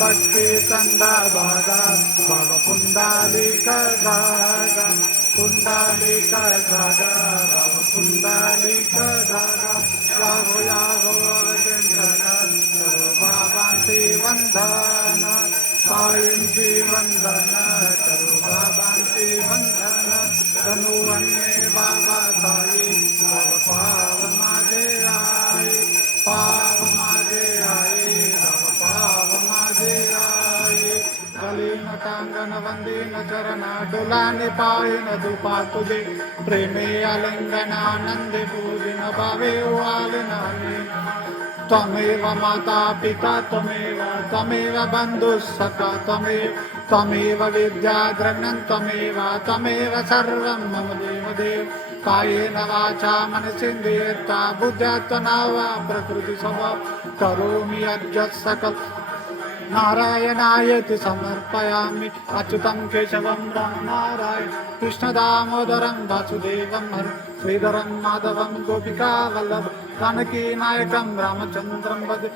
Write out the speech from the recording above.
भक्ती चंदा भागा भव पुंडालिक धागा पुंडालिक धागा भव पुंडालिक धागा याहो याहो अवचिंतन करो बाबांची वंदन साईंची वंदन करो बाबांची वंदन धनुवन्ने बाबा साई भव पाव माझे आई पाव माझे आई भव पाव माझे आई कलीन टांगन वंदीन चरणा डुलाने पायन दुपा तुझे प्रेमे आलिंगन आनंदे पूजिन भावे वालिन त्वमेव माता पिता त्वमेव बंधुः सखा त्वमेव विद्या द्रविणं त्वमेव सर्वं मम देवदेव कायेन वाचा मनसेन्द्रियर्था बुद्ध्यात्मना वा प्रकृति स्वभाव करोमि यज्ञः सकल नारायणायति समर्पयामि अच्युतं केशवं रामनारायण कृष्णदामोदरं वासुदेवं हर श्रीधरं माधवं गोपिकावल्लभं जानकीनायकं रामचन्द्रं भजे।